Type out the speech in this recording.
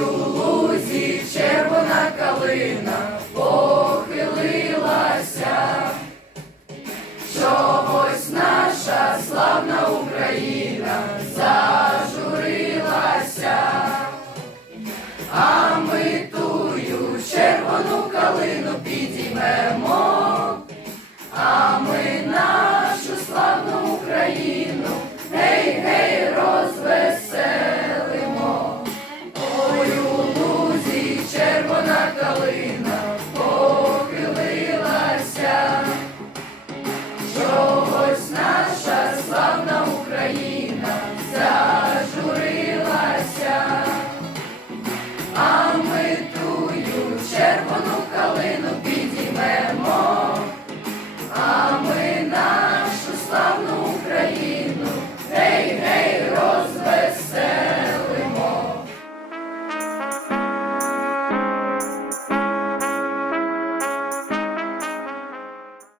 у лузі червона калина.